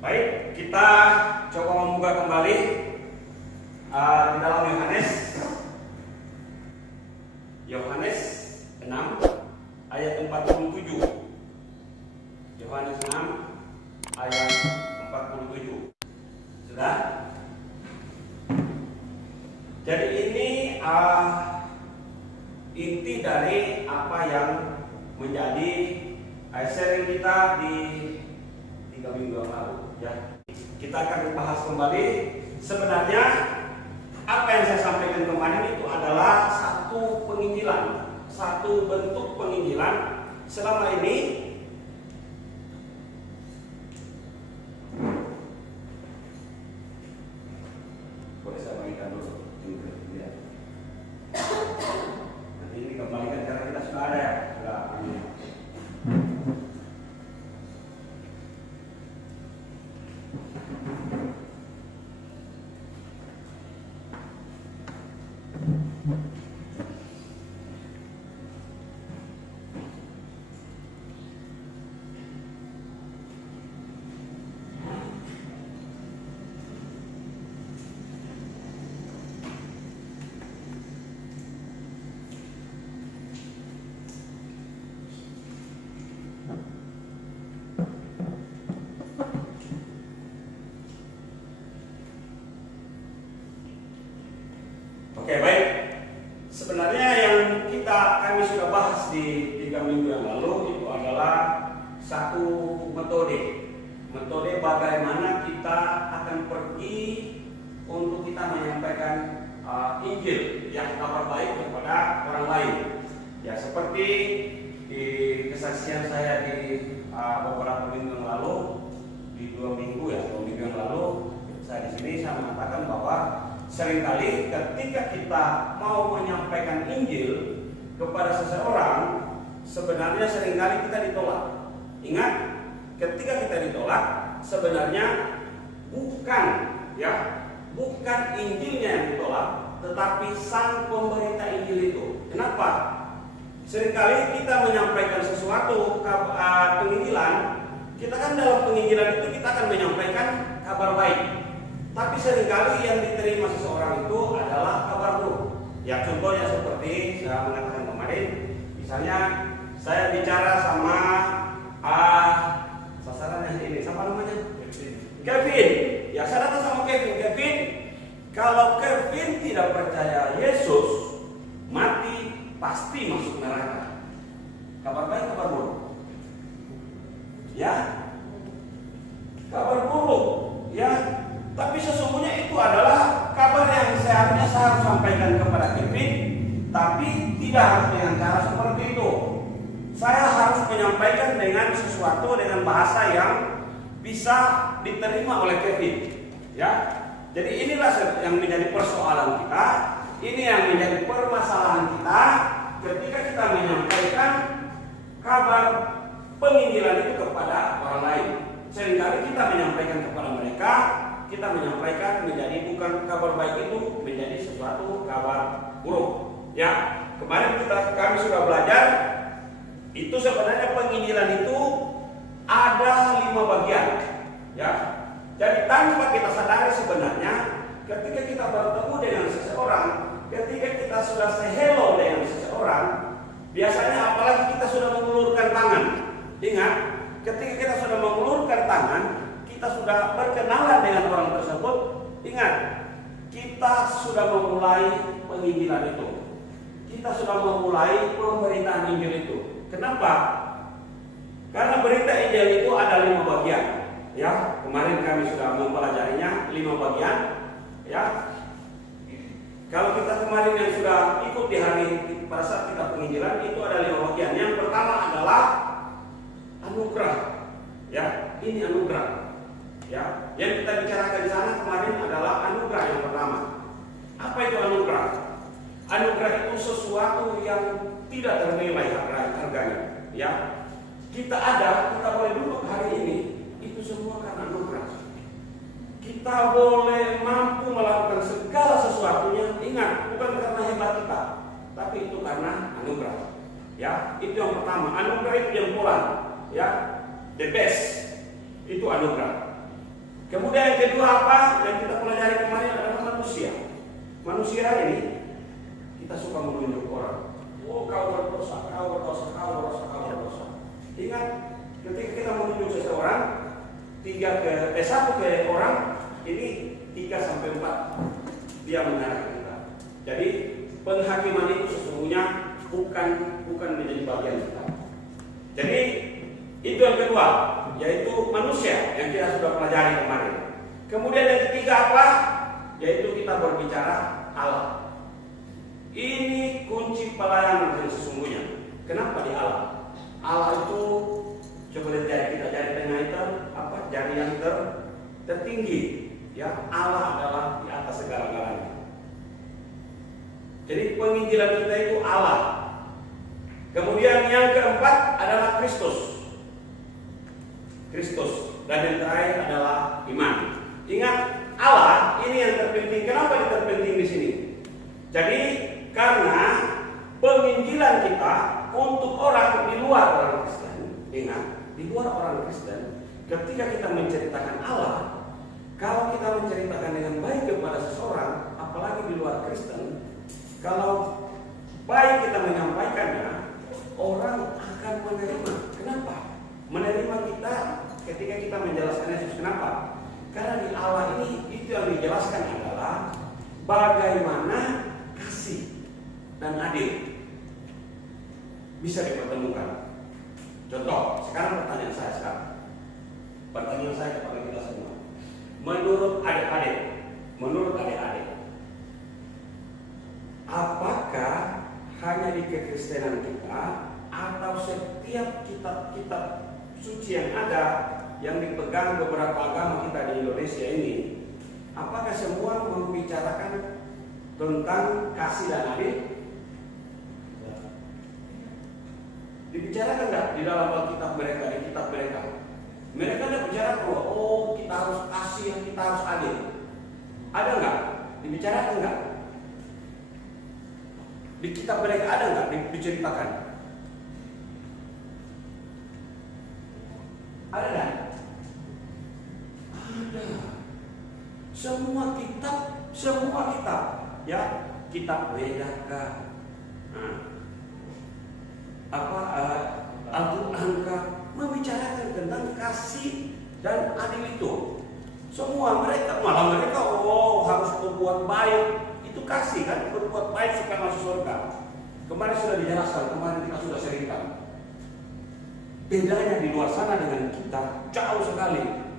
Baik, kita coba membuka kembali di dalam Yohanes 6 ayat 47. Yohanes 6 ayat 47. Sudah? Jadi ini inti dari apa yang menjadi sharing kita di 3 minggu yang lalu. Ya, kita akan bahas kembali. Sebenarnya apa yang saya sampaikan kemarin itu adalah satu penginjilan, satu bentuk penginjilan selama ini. Boleh saya bagikan dulu. Nanti ini kembalikan karena kita sudah ada ya, sudah. Oke, baik. Sebenarnya yang kami sudah bahas di 3 minggu yang lalu itu adalah satu metode bagaimana kita akan pergi untuk kita menyampaikan Injil, yang kabar baik kepada orang lain. Ya, seperti di kesaksian saya di beberapa minggu yang lalu, di 2 minggu yang lalu, saya di sini saya mengatakan bahwa seringkali ketika kita mau menyampaikan Injil kepada seseorang, sebenarnya seringkali kita ditolak. Ingat, ketika kita ditolak, sebenarnya bukan Injilnya yang ditolak, tetapi sang pemberita Injil itu. Kenapa? Seringkali kita menyampaikan sesuatu penginjilan, kita kan dalam penginjilan itu kita akan menyampaikan kabar baik. Tapi seringkali yang diterima seseorang itu adalah kabar buruk. Ya, contohnya seperti saya mengatakan kemarin, misalnya saya bicara sama sasarannya ini, siapa namanya? Kevin. Ya, saya datang sama Kevin. Kalau Kevin tidak percaya Yesus, mati pasti masuk neraka. Kabar baik, kabar buruk? Ya, kabar buruk. Ya. Tapi sesungguhnya itu adalah kabar yang seharusnya saya harus sampaikan kepada Kevin, tapi tidak harus dengan cara seperti itu. Saya harus menyampaikan dengan sesuatu, dengan bahasa yang bisa diterima oleh Kevin. Ya, jadi inilah yang menjadi persoalan kita, ini yang menjadi permasalahan kita ketika kita menyampaikan kabar penginjilan itu kepada orang lain. Seringkali kita menyampaikan kepada mereka, kita menyampaikan menjadi bukan kabar baik itu menjadi sesuatu kabar buruk. Ya, kemarin kami sudah belajar itu sebenarnya penginjilan itu ada 5 bagian. Ya, jadi tanpa kita sadari sebenarnya ketika kita bertemu dengan seseorang, ketika kita sudah say hello dengan seseorang, biasanya apalagi kita sudah mengulurkan tangan. Ingat, ketika kita sudah mengulurkan tangan, kita sudah berkenalan dengan orang tersebut, ingat, kita sudah memulai penginjilan itu. Kita sudah memulai pemberitaan Injil itu. Kenapa? Karena berita Injil itu ada 5 bagian. Ya, kemarin kami sudah mempelajarinya 5 bagian. Ya, kalau kita kemarin yang sudah ikut di hari pada saat kita penginjilan itu ada 5 bagian. Yang pertama adalah anugerah. Ya, ini anugerah. Ya, yang kita bicarakan di sana kemarin adalah anugerah yang pertama. Apa itu anugerah? Anugerah itu sesuatu yang tidak ternilai harganya. Ya, kita boleh duduk hari ini, itu semua karena anugerah. Kita boleh mampu melakukan segala sesuatunya, ingat, bukan karena hebat kita, tapi itu karena anugerah. Ya, itu yang pertama. Anugerah itu yang pulang. Ya, the best itu anugerah. Kemudian yang kedua apa? Yang kita pelajari kemarin adalah manusia. Manusia ini kita suka menunjuk orang. Oh, kau berdosa, kau berdosa, kau berdosa, kau berdosa. Ingat, ketika kita menunjuk seseorang, 1 ke orang, ini 3 sampai 4 dia mengarah kita. Jadi penghakiman itu sesungguhnya bukan menjadi bagian kita. Jadi itu yang kedua, yaitu manusia yang kita sudah pelajari kemarin. Kemudian yang ketiga apa? Yaitu kita berbicara Allah. Ini kunci pelayanan yang sesungguhnya. Kenapa di Allah? Allah itu, coba lihat jari kita, jari tengah itu apa? Jari yang tertinggi. Ya, Allah adalah di atas segala-galanya. Jadi penginjilan kita itu Allah. Kemudian yang keempat adalah Kristus. Dan yang terakhir adalah iman. Ingat, Allah ini yang terpenting. Kenapa yang terpenting di sini? Jadi karena penginjilan kita untuk orang di luar orang Kristen. Ingat, di luar orang Kristen, ketika kita menceritakan Allah, kalau kita menceritakan dengan baik kepada seseorang, apalagi di luar Kristen, kalau baik kita menyampaikannya, orang akan menerima. Kenapa? Menerima kita ketika kita menjelaskan Yesus. Kenapa? Karena di Allah ini, itu yang dijelaskan adalah bagaimana kasih dan adil bisa dipertemukan. Contoh, sekarang pertanyaan saya sekarang. Pertanyaan saya kepada kita semua. Menurut adik-adik, apakah hanya di kekristenan kita atau setiap kitab-kitab suci yang ada yang dipegang beberapa agama kita di Indonesia ini, apakah semua membicarakan tentang kasih dan adil? Dibicarakan enggak di dalam Alkitab mereka, di kitab mereka? Mereka tidak bicara bahwa kita harus kasih, kita harus adil. Ada enggak? Dibicarakan enggak? Di kitab mereka ada enggak diceritakan? Ada enggak? Ada. Semua kitab, ya, kitab Weda, Al-Quran membicarakan tentang kasih dan adil itu. Semua mereka harus berbuat baik. Itu kasih kan, berbuat baik supaya masuk surga. Kemarin sudah dijelaskan, kemarin kita sudah sharingkan. Bedanya di luar sana dengan kita jauh sekali.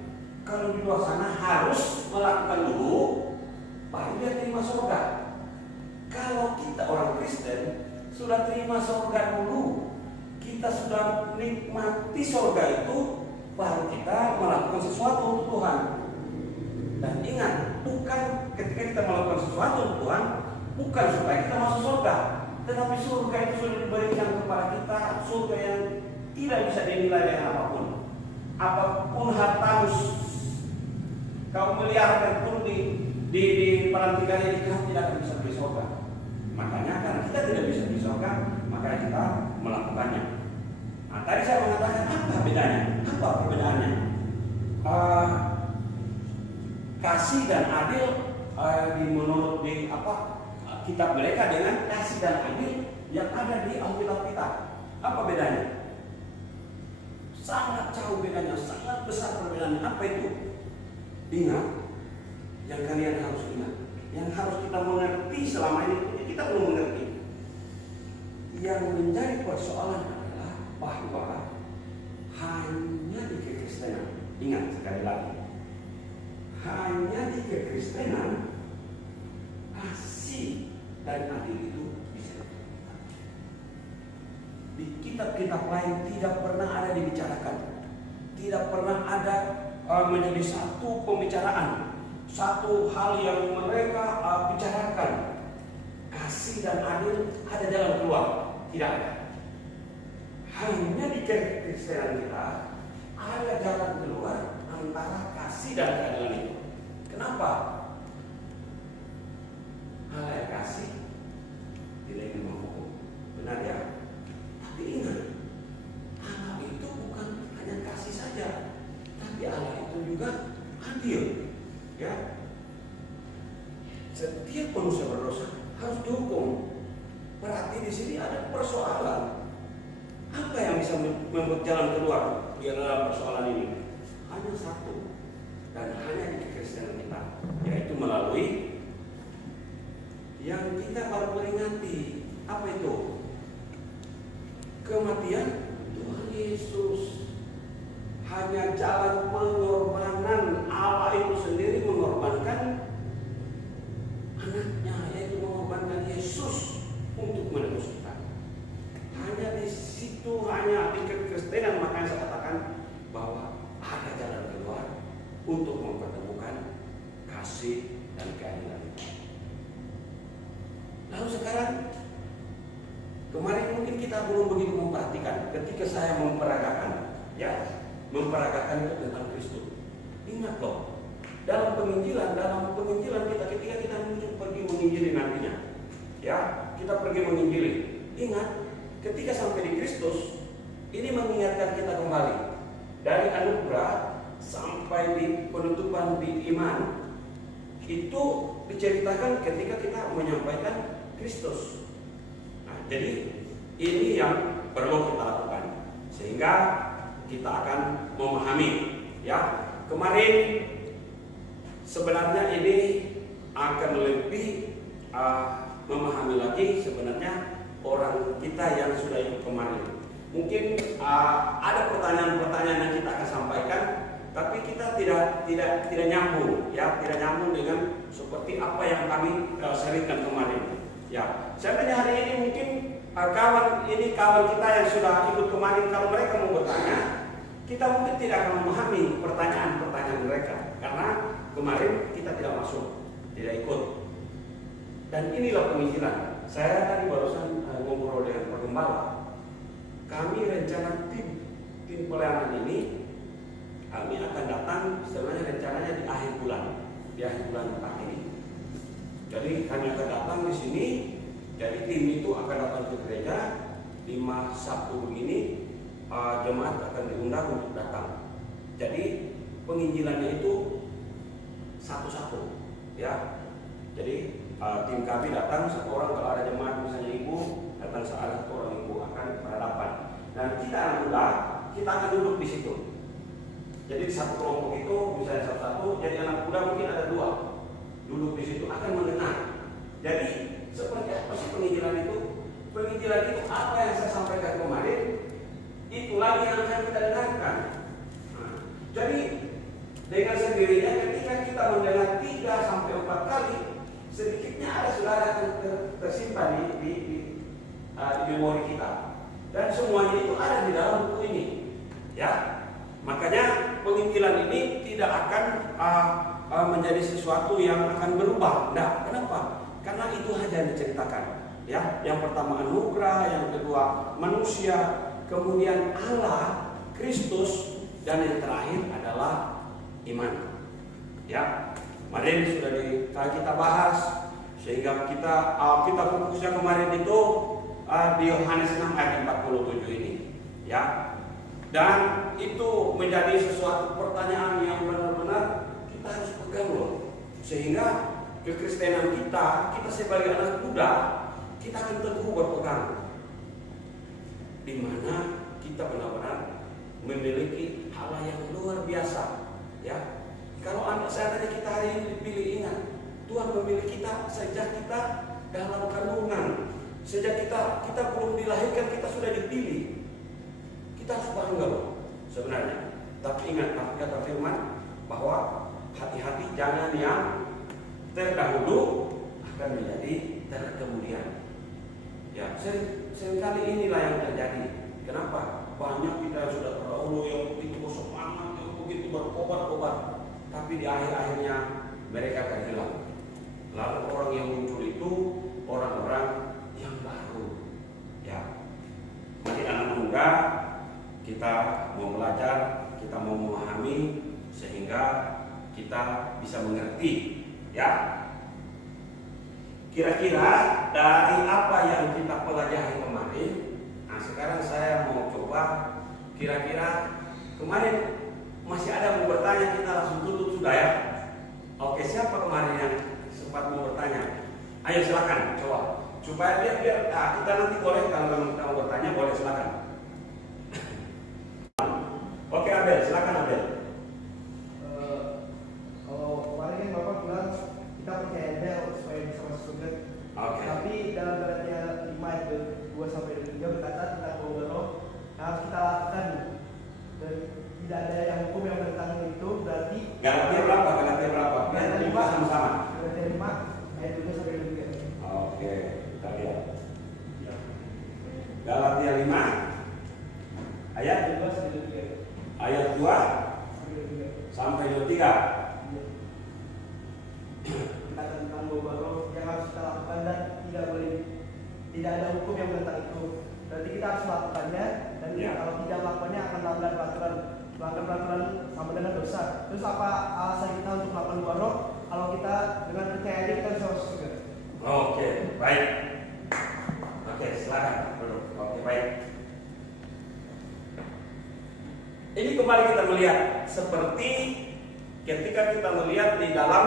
Kalau di luar sana harus melakukan dulu, baru dia terima surga. Kalau kita orang Kristen sudah terima surga dulu, kita sudah nikmati surga itu, baru kita melakukan sesuatu untuk Tuhan. Dan ingat, bukan ketika kita melakukan sesuatu untuk Tuhan, bukan supaya kita masuk surga, tetapi surga itu sudah diberikan kepada kita, surga yang tidak bisa dinilai dengan apapun. Apapun hartamu, kau miliarder pun di pelantikannya kita tidak akan bisa beli surga. Makanya karena kita tidak bisa beli surga, makanya kita melakukannya. Nah, tadi saya mengatakan apa bedanya? Apa perbedaannya? Kasih dan adil menurut kitab mereka dengan kasih dan adil yang ada di Alkitab kita. Apa bedanya? Sangat jauh bedanya, sangat besar perbedaannya. Apa itu? Ingat, yang kalian harus ingat, yang harus kita mengerti selama ini, kita belum mengerti. Yang menjadi persoalan adalah bahwa hanya di kekristenan, ingat sekali lagi, hanya di kekristenan kasih dan adil itu bisa ditemukan. Di kitab-kitab lain tidak pernah ada dibicarakan, tidak pernah ada menjadi satu pembicaraan, satu hal yang mereka bicarakan. Kasih dan adil ada jalan keluar, tidak ada. Hanya di kekristenan kita ada jalan keluar antara kasih dan keadilan itu. Kenapa? Allah yang kasih tidak ingin menghukum, benar ya? Tapi ingat, Allah itu bukan hanya kasih saja, tapi Allah itu juga adil. setiap manusia berdosa harus dihukum. Berarti di sini ada persoalan. Apa yang bisa membuat jalan keluar di dalam persoalan ini? Hanya satu, dan hanya di kekristenan kita, yaitu melalui yang kita baru peringati. Apa itu? Kematian Tuhan Yesus. Hanya jalan pengorbanan. Allah itu sendiri mengorbankan anaknya, yaitu mengorbankan Yesus untuk menebus kita. Hanya di situ, hanya di kekristenan, makanya saya katakan bahwa ada jalan keluar untuk mempertemukan kasih dan keadilan. Lalu sekarang, kemarin mungkin kita belum begitu memperhatikan ketika saya memperagakan itu tentang Kristus. Ingat loh, dalam penginjilan kita ketika kita pergi menginjili nantinya, kita pergi menginjili. Ingat, ketika sampai di Kristus, ini mengingatkan kita kembali dari anugerah sampai di penutupan di iman. Itu diceritakan ketika kita menyampaikan Kristus. Nah, jadi ini yang perlu kita lakukan sehingga kita akan memahami. Kemarin sebenarnya ini akan lebih memahami lagi sebenarnya orang kita yang sudah ikut kemarin. Mungkin ada pertanyaan-pertanyaan yang kita akan sampaikan, tapi kita tidak nyambung, tidak nyambung dengan seperti apa yang kami sharingkan kemarin. Sebenarnya hari ini mungkin kawan kita yang sudah ikut kemarin, kalau mereka mau bertanya, kita mungkin tidak akan memahami pertanyaan-pertanyaan mereka karena kemarin kita tidak masuk, tidak ikut. Dan inilah penginjilan. Saya tadi barusan ngobrol dengan Pak Gembala. Kami rencana tim pelayanan ini kami akan datang sebenarnya rencananya di akhir bulan 4 ini. Jadi kami akan datang di sini. Jadi tim itu akan datang ke gereja 5 Sabtu begini. Jemaat akan diundang untuk datang. Jadi penginjilannya itu satu-satu, Jadi tim kami datang satu orang, kalau ada jemaat misalnya ibu datang satu orang ibu akan berhadapan. Dan kita akan duduk di situ. Jadi di satu kelompok itu misalnya satu-satu, jadi anak muda mungkin ada 2 duduk di situ akan mendengar. Jadi seperti apa sih penginjilan itu? Penginjilan itu apa yang saya sampaikan kemarin, itulah yang akan kita dengarkan. Jadi dengan sendirinya ketika kita mendengar 3-4 kali, sedikitnya ada saudara akan tersimpan di memori kita. Dan semuanya itu ada di dalam buku ini. Makanya penginjilan ini tidak akan menjadi sesuatu yang akan berubah. Nah, kenapa? Karena itu hanya diceritakan. Yang pertama anugerah, yang kedua manusia, kemudian Allah, Kristus, dan yang terakhir adalah iman. Kemarin sudah kita bahas sehingga kita fokusnya kemarin itu di Yohanes 6 ayat 47 ini. Dan itu menjadi sesuatu pertanyaan yang benar-benar kita harus pegang loh. Sehingga kekristenan kita sebagai anak muda, kita akan teguh berpegang. Di mana kita benar-benar memiliki Allah yang luar biasa. Kalau anak saya tadi kita hari ini dipilih, ingat Tuhan memilih kita sejak kita dalam kandungan, sejak kita belum dilahirkan kita sudah dipilih. Kita harus bangga loh sebenarnya. Tapi ingat kata firman bahwa hati-hati jangan yang terdahulu akan menjadi terkemudian. Seringkali inilah yang terjadi. Kenapa? Banyak kita yang sudah terdahulu yang begitu bersemangat, yang begitu berkobar-kobar, tapi di akhir-akhirnya mereka akan hilang. Lalu orang yang muncul itu orang-orang yang baru. Mari anak muda, kita mau belajar, kita mau memahami sehingga kita bisa mengerti. Kira-kira dari apa yang kita pelajari kemarin, sekarang saya mau coba kira-kira kemarin masih ada mau bertanya, kita langsung tutup sudah ya. Oke, siapa kemarin yang sempat mau bertanya. Ayo silakan, coba. Supaya biar kita nanti boleh, kalau memang kita mau bertanya boleh, silakan. Oke Abel, silakan Abel. Kalau kemarin kan Bapak bilang kita percaya aja supaya bisa masuk surga. Oke. Tapi dalam Galatia 5 ayat 2-3 berkata tentang bau roh harus kita lakukan. Dan tidak ada yang hukum yang tentang itu, berarti Galatia berapa? Biar kita sama-sama. Galatia 5 ayat 2-3. Oke, kita lihat. Galatia 5 ayat 2 sampai 23. Kita tentang bau roh yang harus kita lakukan dan tidak ada hukum yang tentang itu. Berarti kita harus melakukannya, dan kalau tidak melakukannya akan melanggar peraturan sama dengan dosa. Terus apa alasan kita untuk melakukan bau roh kalau kita dengan percaya aja kita bisa masuk surga? Oke, baik. Oke, silakan. Oke, baik. Ini kembali kita melihat seperti ketika kita melihat di dalam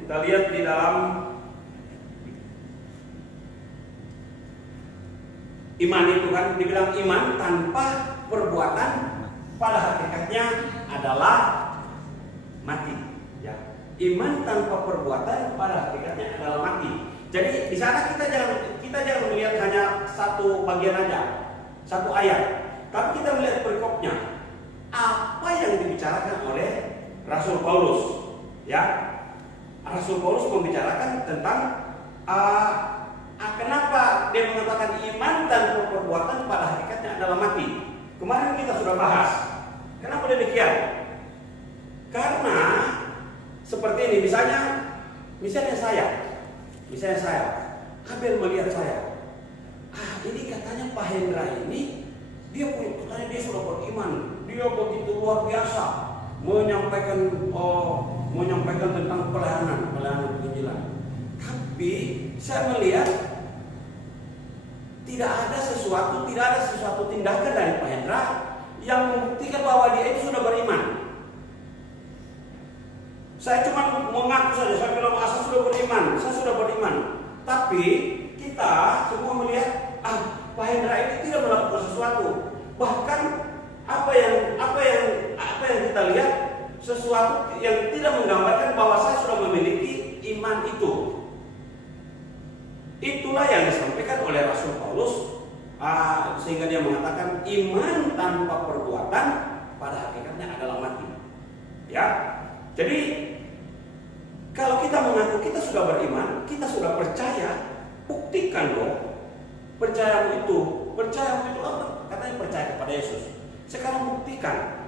kita lihat di dalam iman itu kan dibilang iman tanpa perbuatan pada hakikatnya adalah mati. Ya, iman tanpa perbuatan pada hakikatnya adalah mati. Jadi di sana kita jangan melihat hanya satu bagian aja, satu ayat, tapi kita melihat perikopnya. Apa yang dibicarakan oleh Rasul Paulus? Ya, Rasul Paulus membicarakan tentang kenapa dia mengatakan iman tanpa perbuatan pada hakikatnya adalah mati. Kemarin kita sudah bahas. Kenapa demikian? Karena seperti ini, misalnya saya, Abel melihat saya. Ini katanya Pak Hendra ini, katanya dia sudah beriman, dia begitu luar biasa menyampaikan tentang pelayanan penginjilan. Tapi saya melihat tidak ada sesuatu tindakan dari Pak Hendra yang membuktikan bahwa dia itu sudah beriman. Saya cuma mengaku saja, saya bilang saya sudah beriman. Tapi kita semua melihat Pak Hendra ini tidak melakukan sesuatu. Bahkan apa yang kita lihat, sesuatu yang tidak menggambarkan bahwa saya sudah memiliki iman itu. Itulah yang disampaikan oleh Rasul Paulus, sehingga dia mengatakan iman tanpa perbuatan pada hakikatnya adalah mati. Ya, jadi kalau kita mengaku kita sudah beriman, kita sudah percaya, buktikan loh. Percayamu itu apa? Katanya percaya kepada Yesus. Sekarang buktikan.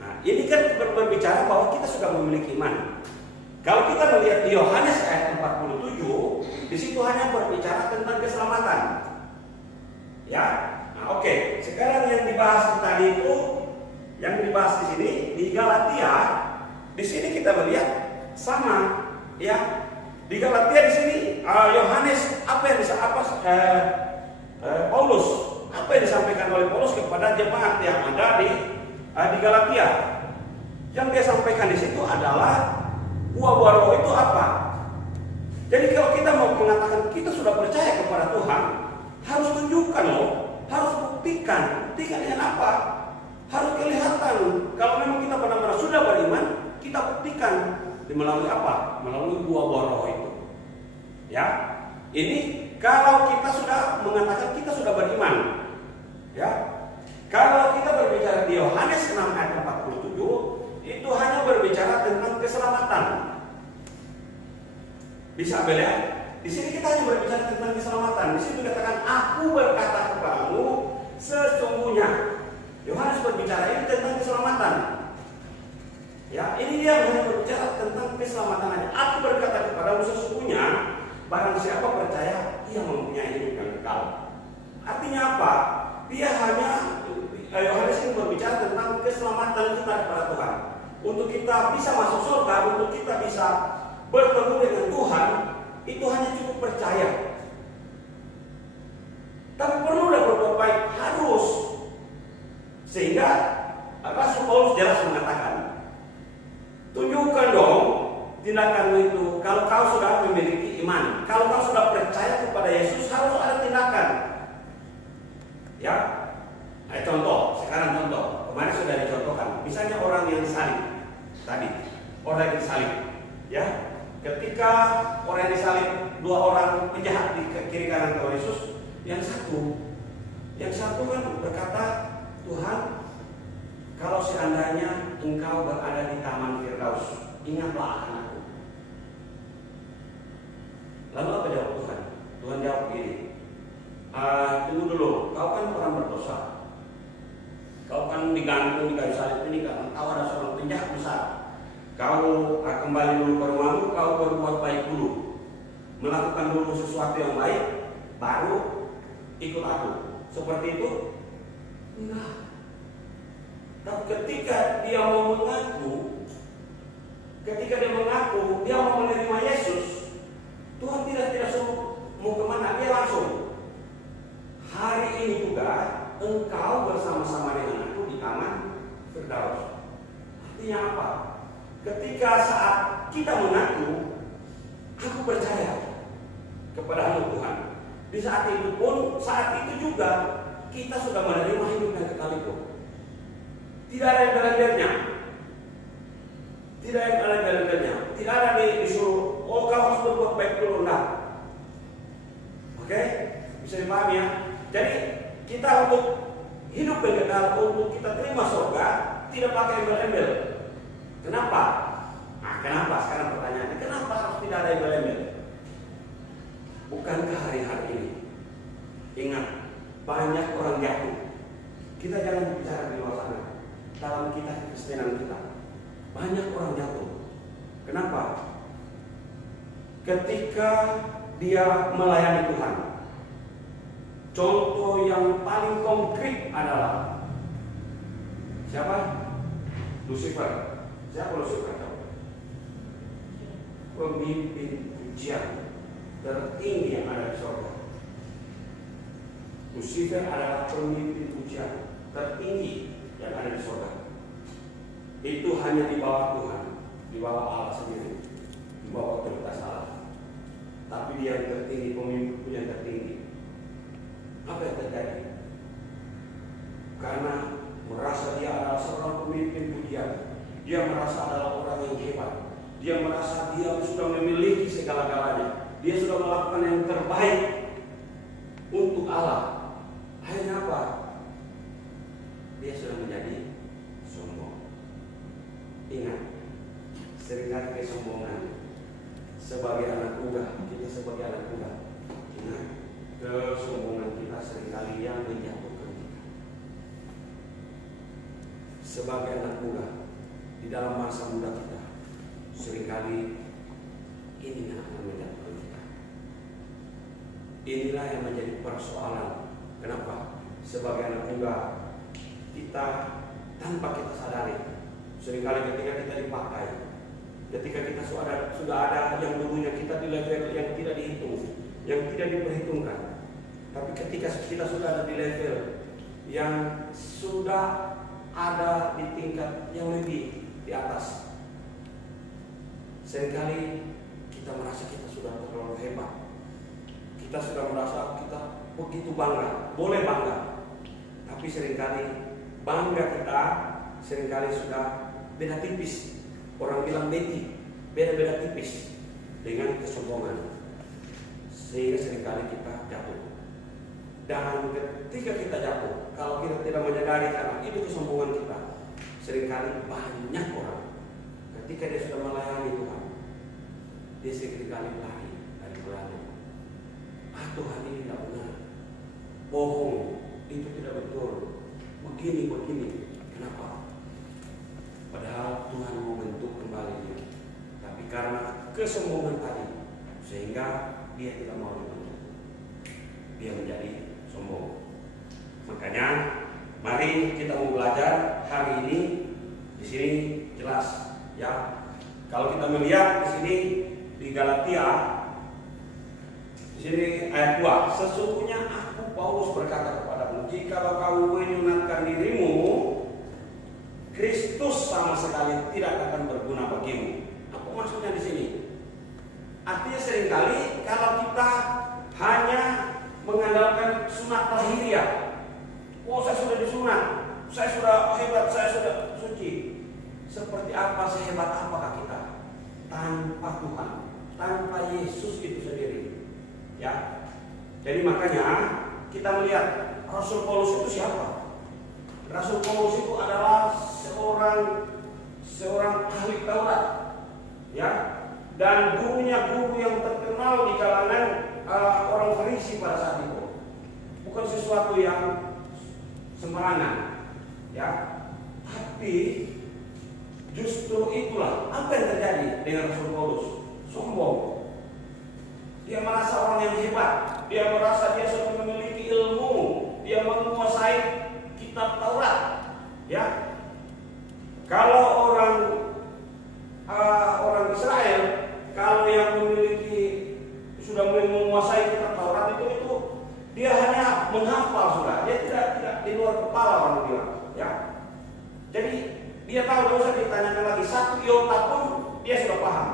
Nah, ini kan berbicara bahwa kita sudah memiliki iman. Kalau kita melihat di Yohanes ayat 47, di situ hanya berbicara tentang keselamatan. Ya, nah, oke. Sekarang yang dibahas tadi itu, yang dibahas di sini di Galatia, di sini kita melihat sama, ya. Di Galatia di sini Yohanes Paulus apa yang disampaikan oleh Paulus kepada jemaat yang ada di Galatia. Yang dia sampaikan di situ adalah buah-buah roh itu apa? Jadi kalau kita mau mengatakan kita sudah percaya kepada Tuhan, harus tunjukkan loh, harus buktikan. Buktikan dengan apa? Harus kelihatan. Kalau memang kita benar-benar sudah beriman, kita buktikan melalui apa? Melalui buah-buah roh itu. Ya, ini kalau kita sudah mengatakan kita sudah beriman. Ya, kalau kita berbicara di Yohanes 6 ayat 47, itu hanya berbicara tentang keselamatan. Bisa beda? Di sini kita hanya berbicara tentang keselamatan. Di sini dikatakan aku berkata kepadamu sesungguhnya. Yohanes berbicara ini tentang keselamatan. Ya, ini dia hanya berbicara tentang keselamatan aja. Aku berkata kepadamu sesungguhnya barang siapa percaya ia mempunyai hidup yang kekal. Artinya apa? Dia hanya Yohanes ini berbicara tentang keselamatan kita kepada Tuhan. Untuk kita bisa masuk surga, untuk kita bisa bertemu dengan Tuhan, itu hanya cukup percaya. Tapi perlu berbuat baik, harus. Sehingga Rasul Paulus jelas mengatakan, tunjukkan tindakanmu itu, kalau kau sudah memiliki iman, kalau kau sudah percaya kepada Yesus, harus ada tindakan. Ya, contoh, sekarang contoh, kemarin sudah dicontohkan. Misalnya orang yang salib tadi, orang yang salib, ya, ketika orang yang disalib, dua orang penjahat di kiri kanan Tuhan Yesus, yang satu kan berkata, Tuhan, kalau seandainya Engkau berada di Taman Firdaus, ingatlah akan aku. Lalu apa jawab Tuhan? Tuhan jawab begini, tunggu dulu, kau kan orang berdosa. Kau kan digantung di kayu salib ini karena kau ada seorang penjahat besar. Kau kembali dulu ke rumahmu, kau berbuat baik dulu, melakukan dulu sesuatu yang baik, baru ikut aku. Seperti itu? Enggak. Tapi ketika dia mau mengaku, dia mau menerima Yesus, Tuhan tidak suruh mau kemana, dia langsung. Hari ini juga engkau bersama-sama dengan aku di Taman Firdaus. Artinya apa? Ketika saat kita mengaku, aku percaya kepada Tuhan. Di saat itu pun, saat itu juga kita sudah menerima hidup yang kekal itu. Tidak ada yang berandelnya. Tidak ada disuruh, oh kau harus berbuat baik dulu, enggak. Oke? Bisa dipahami ya? Jadi kita untuk hidup yang kekal, untuk kita terima surga, tidak pakai embel-embel. Kenapa? Nah, kenapa? Sekarang pertanyaannya, kenapa harus tidak ada embel-embel? Bukankah hari-hari ini, ingat, banyak orang jatuh. Kita jangan bicara di luar sana. Dalam kita Kristenan kita, banyak orang jatuh. Kenapa? Ketika dia melayani Tuhan, contoh yang paling konkret adalah siapa? Lucifer. Siapa Lucifer? Pemimpin pujian tertinggi yang ada di surga. Lucifer adalah pemimpin pujian tertinggi yang ada di surga. Itu hanya di bawah Tuhan, di bawah Allah sendiri, di bawah otoritas Allah. Tapi dia yang tertinggi, pemimpin pujian tertinggi. Apa yang terjadi? Karena merasa dia adalah seorang pemimpin pujian, dia merasa adalah orang yang hebat, dia merasa dia sudah memiliki segala-galanya, dia sudah melakukan yang terbaik untuk Allah. Akhirnya apa? Dia sudah menjadi sombong. Ingat, seringkali kesombongan sebagai anak muda, kita sebagai anak muda, ingat, kesombongan kita seringkali yang menjatuhkan kita. Sebagai anak muda, di dalam masa muda kita, seringkali ini yang akan menjatuhkan kita. Inilah yang menjadi persoalan. Kenapa? Sebagai anak muda, kita tanpa kita sadari, seringkali ketika kita dipakai, ketika kita sudah ada yang dulunya kita di level yang tidak dihitung, yang tidak diperhitungkan, tapi ketika kita sudah ada di level yang sudah ada di tingkat yang lebih di atas, seringkali kita merasa kita sudah terlalu hebat, kita sudah merasa kita begitu bangga, boleh bangga, tapi seringkali bangga kita seringkali sudah beda tipis. Orang bilang beda-beda tipis dengan kesombongan, sehingga seringkali kita jatuh. Dan ketika kita jatuh, kalau kita tidak menyadari karena itu kesombongan kita, seringkali banyak orang ketika dia sudah melayani Tuhan, dia seringkali lari dari Tuhan. Tuhan ini tidak benar, bohong, itu tidak betul, begini. Kenapa? Padahal Tuhan mau bentuk kembali dia, tapi karena kesombongan tadi, sehingga dia tidak mau dibentuk, dia menjadi sombong. Makanya, mari kita mau belajar hari ini. Di sini jelas, ya. Kalau kita melihat di sini di Galatia, di sini ayat 2, sesungguhnya aku Paulus berkata kepadamu, jikalau kau menyunatkan dirimu, Kristus sama sekali tidak akan berguna bagimu. Apa maksudnya di sini? Artinya seringkali kalau kita hanya mengandalkan sunat lahiriah, oh saya sudah disunat, saya sudah hebat, saya sudah suci. Seperti apa, sehebat apakah kita tanpa Tuhan, tanpa Yesus itu sendiri? Ya. Jadi makanya kita melihat Rasul Paulus itu siapa? Rasul Paulus itu adalah seorang ahli Taurat, ya, dan gurunya guru yang terkenal di kalangan orang Farisi pada saat itu. Bukan sesuatu yang sembarangan, ya. Tapi justru itulah apa yang terjadi dengan Rasul Paulus. Sombong. Dia merasa orang yang hebat. Dia merasa dia sudah memiliki ilmu. Dia menguasai kitab Taurat. Ya. Kalau orang Israel, kalau yang sudah menguasai kitab Taurat itu dia hanya menghafal sudah. Dia tidak di luar kepala orang bilang. Ya. Jadi dia tahu, tidak usah ditanyakan lagi, satu iota pun dia sudah paham.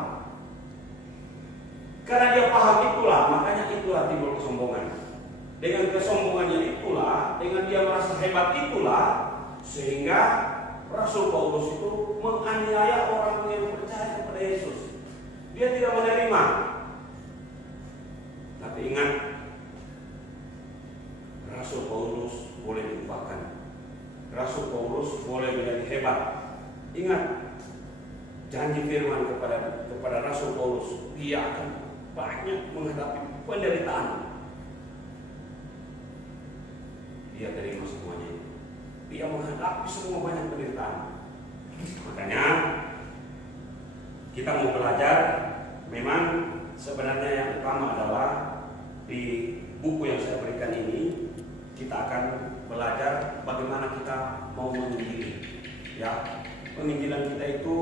Karena dia paham itulah, makanya itulah timbul kesombongan. Dengan kesombongannya itulah, dengan dia merasa hebat itulah, sehingga Rasul Paulus itu menganiaya orang yang percaya kepada Yesus. Dia tidak menerima. Tapi ingat, Rasul Paulus boleh dilupakan. Rasul Paulus boleh menjadi hebat. Ingat janji firman kepada Rasul Paulus, dia akan banyak menghadapi penderitaan. Dia terima semuanya. Dia menghadapi semua banyak penderitaan. Makanya kita mau belajar. Memang sebenarnya yang utama adalah di buku yang saya berikan ini, kita akan belajar bagaimana kita mau menginjili. Ya, penginjilan kita itu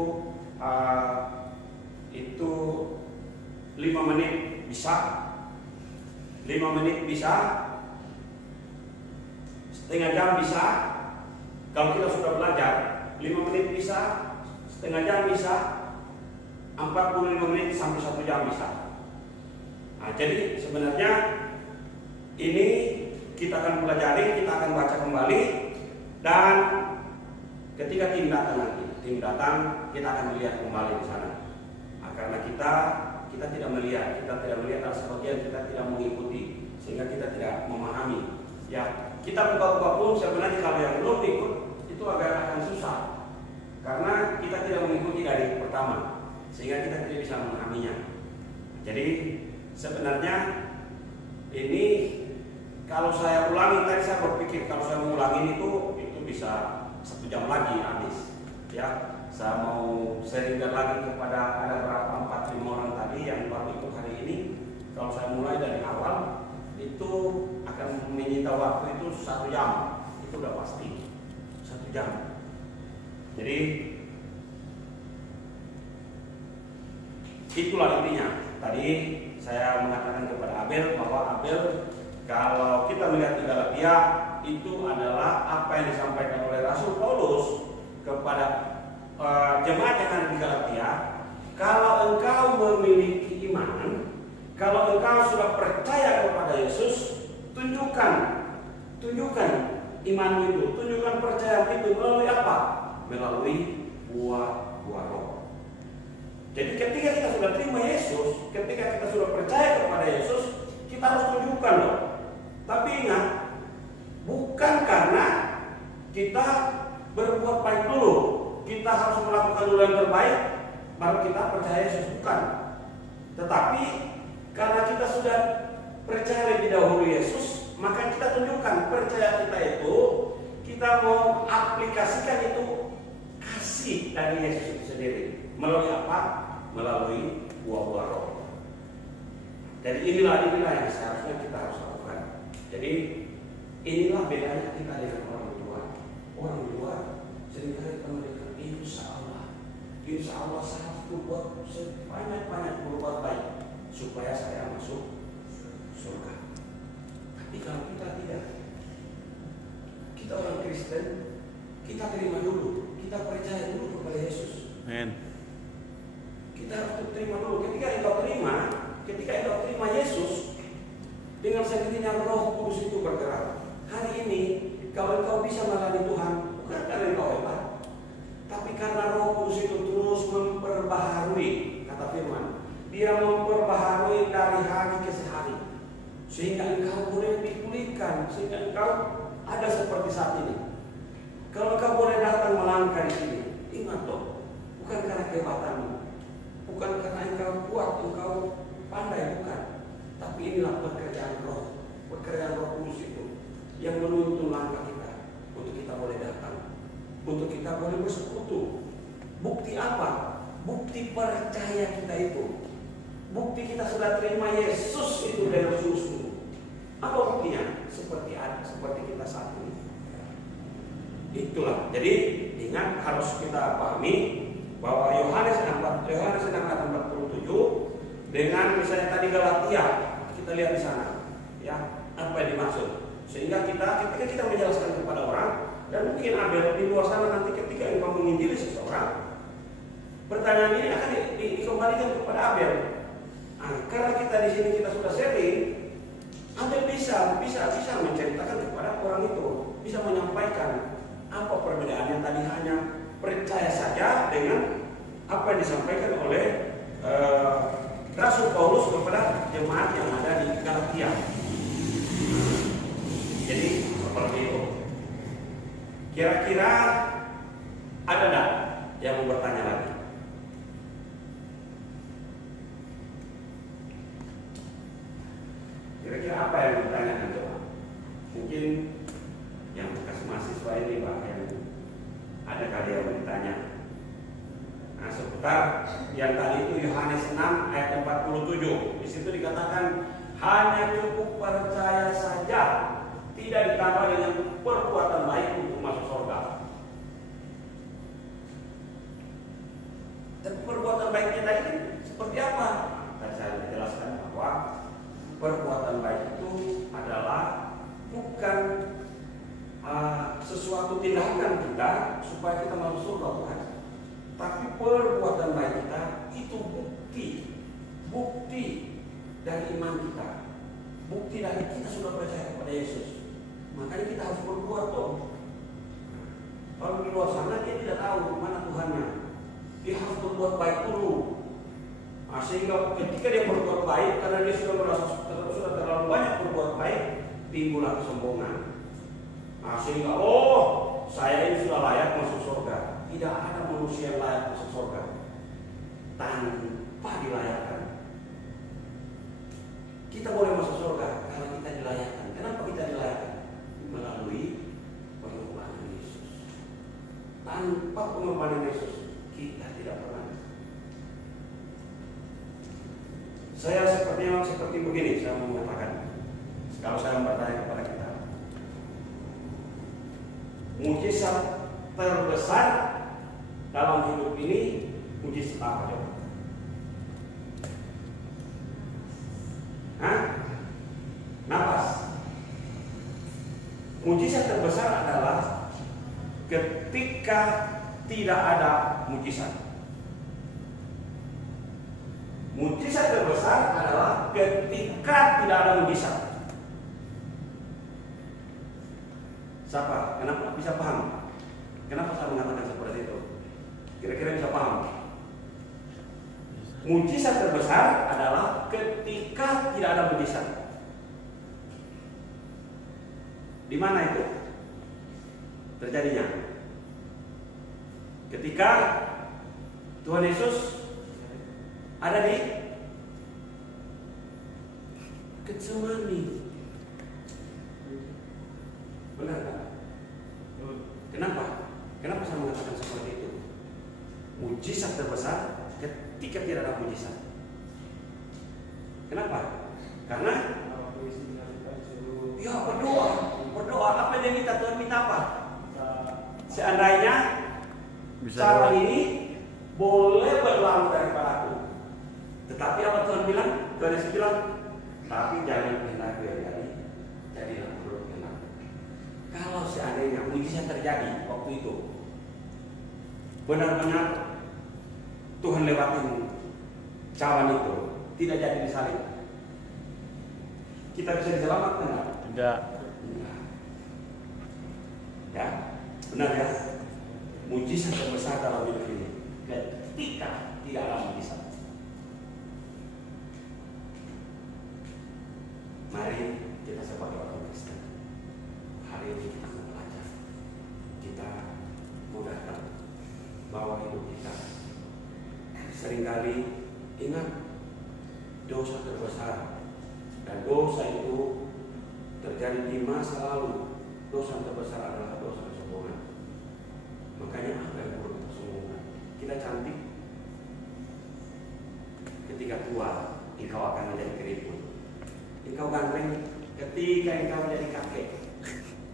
5 menit bisa, 5 menit bisa, setengah jam bisa. Kalau kita sudah belajar 5 menit bisa, setengah jam bisa, 45 menit sampai 1 jam bisa. Nah, jadi sebenarnya ini kita akan pelajari, kita akan baca kembali, dan ketika tim datang kita akan melihat kembali di sana. Nah, karena kita tidak melihat, ada sebagian kita tidak mengikuti, sehingga kita tidak memahami. Ya, kita buka-buka pun sebenarnya kalau yang belum ikut itu agak akan susah, karena kita tidak mengikuti dari pertama, sehingga kita tidak bisa memahaminya. Jadi sebenarnya ini kalau saya ulangi, tadi saya berpikir kalau saya mengulangi itu bisa 1 jam lagi habis. Ya, saya mau sharingkan lagi kepada ada berapa 4-5 orang tadi yang baru ikut hari ini. Kalau saya mulai dari awal itu akan menyita waktu itu 1 jam, itu udah pasti 1 jam. Jadi itulah intinya. Tadi saya mengatakan kepada Abel bahwa Abel, kalau kita melihat di Galatia, itu adalah apa yang disampaikan oleh Rasul Paulus kepada jemaat yang ada di Galatia. Kalau engkau memiliki iman, kalau engkau sudah percaya kepada Yesus, tunjukkan imanmu itu, tunjukkan percaya itu melalui apa? Melalui buah-buah roh. Jadi ketika kita sudah terima Yesus, ketika kita sudah percaya kepada Yesus, kita harus tunjukkan loh. Tapi ingat, bukan karena kita berbuat baik dulu, kita harus melakukan dulu yang terbaik, baru kita percaya Yesus, bukan. Tetapi karena kita sudah percaya lebih dahulu Yesus, maka kita tunjukkan percaya kita itu, kita mau aplikasikan itu kasih dari Yesus itu sendiri. Melalui apa? Melalui buah-buah roh. Jadi inilah yang seharusnya kita harus lakukan. Jadi inilah bedanya kita dengan orang tua. Orang tua seringkali mereka insya Allah saya harus berbuat sebanyak-banyak berbuat baik supaya saya masuk surga. Tapi kalau kita tidak, kita orang Kristen, kita terima dulu, kita percaya dulu kepada Yesus. Amen. Kita harus terima dulu. Ketika engkau terima, ketika engkau terima Yesus, dengan sendirinya Roh Kudus itu bergerak. Hari ini, kalau engkau bisa melayani Tuhan, bukan karena engkau hebat, tapi karena Roh Kudus itu terus memperbaharui, kata firman. Dia memperbaharui dari hari ke hari, sehingga engkau boleh dipulihkan, sehingga engkau ada seperti saat ini. Kalau engkau boleh datang melangkah di sini, ingat toh, bukan karena kehebatanmu, bukan karena engkau kuat, engkau pandai, bukan. Tapi inilah pekerjaan Roh Kudus itu yang menuntun langkah kita untuk kita boleh datang, untuk kita boleh bersekutu. Bukti apa? Bukti percaya kita itu. Bukti kita sudah terima Yesus itu dari sungguh-sungguh. Apa buktinya? Seperti kita saat ini. Itulah. Jadi ingat, harus kita pahami bahwa Yohanes 6:47 dengan misalnya tadi Galatia, kita lihat di sana, ya apa yang dimaksud. Sehingga ketika kita menjelaskan kepada orang, dan mungkin ada di luar sana nanti ketika engkau menginjili seseorang, pertanyaan ini akan dikembalikan kepada Abel. Karena kita di sini kita sudah sharing, Abel bisa menceritakan kepada orang itu, bisa menyampaikan apa perbedaan yang tadi hanya percaya saja dengan apa yang disampaikan oleh Rasul Paulus kepada jemaat yang ada di Galatia. Jadi seperti itu. Kira-kira ada enggak yang mau bertanya lagi? Kira-kira apa yang ditanyakan coba? Mungkin yang bekas mahasiswa ini Pak, yang ada kali yang ditanya. Nah, seputar yang tadi itu Yohanes 6 ayat 47. Di situ dikatakan hanya cukup percaya saja, tidak ditambah dengan perbuatan baik untuk masuk surga. Dan perbuatan baik kita ini seperti apa? Tadi saya jelaskan bahwa perbuatan baik itu adalah bukan sesuatu tindakan kita supaya kita masuk surga, Tuhan. Tapi perbuatan baik kita itu bukti dari iman kita, bukti dari kita sudah percaya kepada Yesus. Makanya kita harus berbuat toh. Kalau di luar sana dia tidak tahu mana Tuhannya, dia harus berbuat baik dulu. Sehingga ketika dia berbuat baik, karena dia sudah merasa sudah terlalu banyak berbuat baik, timbullah kesombongan. Sehingga saya ini sudah layak masuk surga. Tidak ada manusia yang layak masuk surga tanpa dilayakkan. Kita boleh masuk surga kalau kita dilayakkan. Kenapa kita dilayakkan? Melalui pengorbanan Yesus. Tanpa pengorbanan Yesus kita tidak pernah. Saya seperti begini, saya mau mengatakan, kalau saya bertanya kepada kita, mujizat terbesar dalam hidup ini mujizat apa coba? Napas. Mujizat terbesar adalah ketika tidak ada mujizat. Mujizat terbesar adalah ketika tidak ada mujizat. Siapa? Kenapa bisa paham? Kenapa saya mengatakan seperti itu? Kira-kira bisa paham? Mujizat terbesar adalah ketika tidak ada mujizat. Di mana itu terjadinya? Ketika Tuhan Yesus ada di Getsemani. Benar kan? Kenapa? Kenapa saya mengatakan seperti itu? Mujizat terbesar ketika tidak ada mujizat. Kenapa? Karena ya berdoa apa yang minta Tuhan, minta apa? Seandainya cara ini boleh berlalu daripada aku. Tetapi apa Tuhan bilang? Tuhan Yesus bilang, tapi jangan kehendakku yang jadi, jadilah menurut kehendakku. Kalau seandainya mujizat terjadi waktu itu, benar-benar Tuhan lewatin cawan itu, tidak jadi disalib? Kita bisa diselamatkan nggak? Tidak. Enggak. Ya, benar ya. Mujizat terbesar dalam hidup ini ketika tidak ada mujizat. Mari kita sebagai orang Kristen hari ini kita belajar. Kita mudahkan bahwa hidup kita seringkali ingat dosa terbesar, dan dosa itu terjadi di masa lalu. Dosa terbesar adalah dosa kesombongan. Makanya apa yang perlu kita sombongkan? Kita cantik, ketika tua engkau akan menjadi keriput. Engkau ganteng ketika engkau menjadi kakek.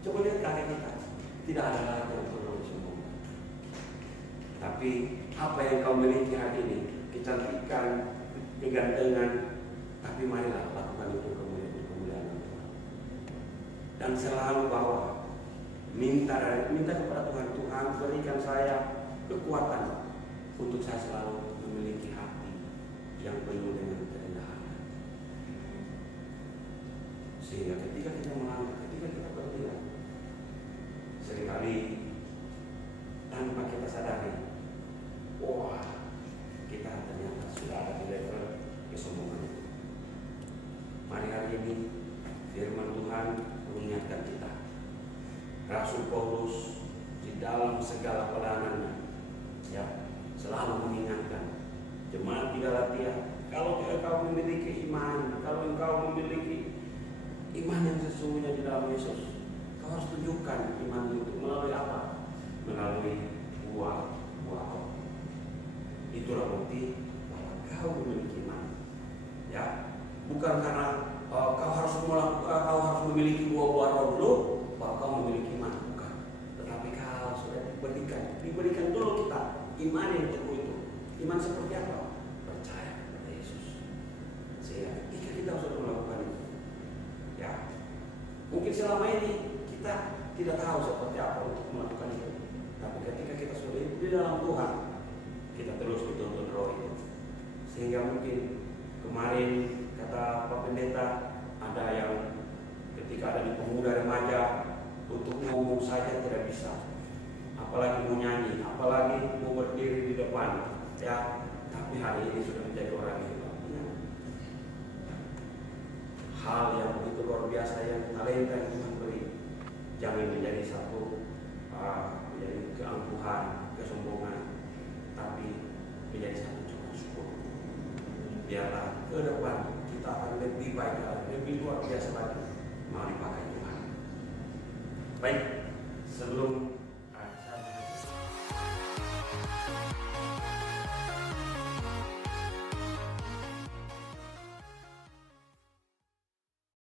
Coba lihat kakek kita, tidak ada lagi yang perlu disombongkan. Tapi apa yang kau miliki hari ini, kecantikan, kegantengan, tapi marilah lakukan itu kemuliaan Tuhan. Dan selalu bawa minta kepada Tuhan, Tuhan berikan saya kekuatan untuk saya selalu memiliki hati yang penuh dengan kerendahan. Sehingga ketika kita melangkah, ketika kita bertindak, seringkali tanpa kita sadari, wah, kita ternyata sudah ada di level kesombongan itu. Mari hari ini firman Tuhan mengingatkan kita. Rasul Paulus di dalam segala peranannya, ya, selalu mengingatkan jemaat di Galatia, kalau engkau memiliki iman, kalau engkau memiliki iman yang sesungguhnya di dalam Yesus, kau harus tunjukkan iman itu melalui apa? Melalui buah roh. Itulah bukti bahwa kau memiliki iman. Ya, bukan karena kau harus memiliki buah-buah roh dulu bahwa kau memiliki iman, bukan. Tetapi kau sudah diberikan dulu kita iman yang teguh itu. Iman seperti apa? Percaya kepada Yesus. Sehingga ketika kita sudah melakukan itu, ya, mungkin selama ini kita tidak tahu seperti apa untuk melakukan itu. Tapi ketika kita sudah di dalam Tuhan, kita terus dituntun roh itu. Sehingga mungkin kemarin kata Pak Pendeta, ada yang ketika ada di pemuda remaja untuk ngomong saja tidak bisa, apalagi mau nyanyi, apalagi mau berdiri di depan, ya. Tapi hari ini sudah menjadi orang yang hal yang begitu luar biasa, yang talenta yang Tuhan beri, jangan menjadi satu menjadi keangkuhan, kesombongan, tapi menjadi satu cukup syukur. Biarlah ke depan kita akan lebih baik lagi, lebih luar biasa lagi. Mari pakai Tuhan. Baik, sebelum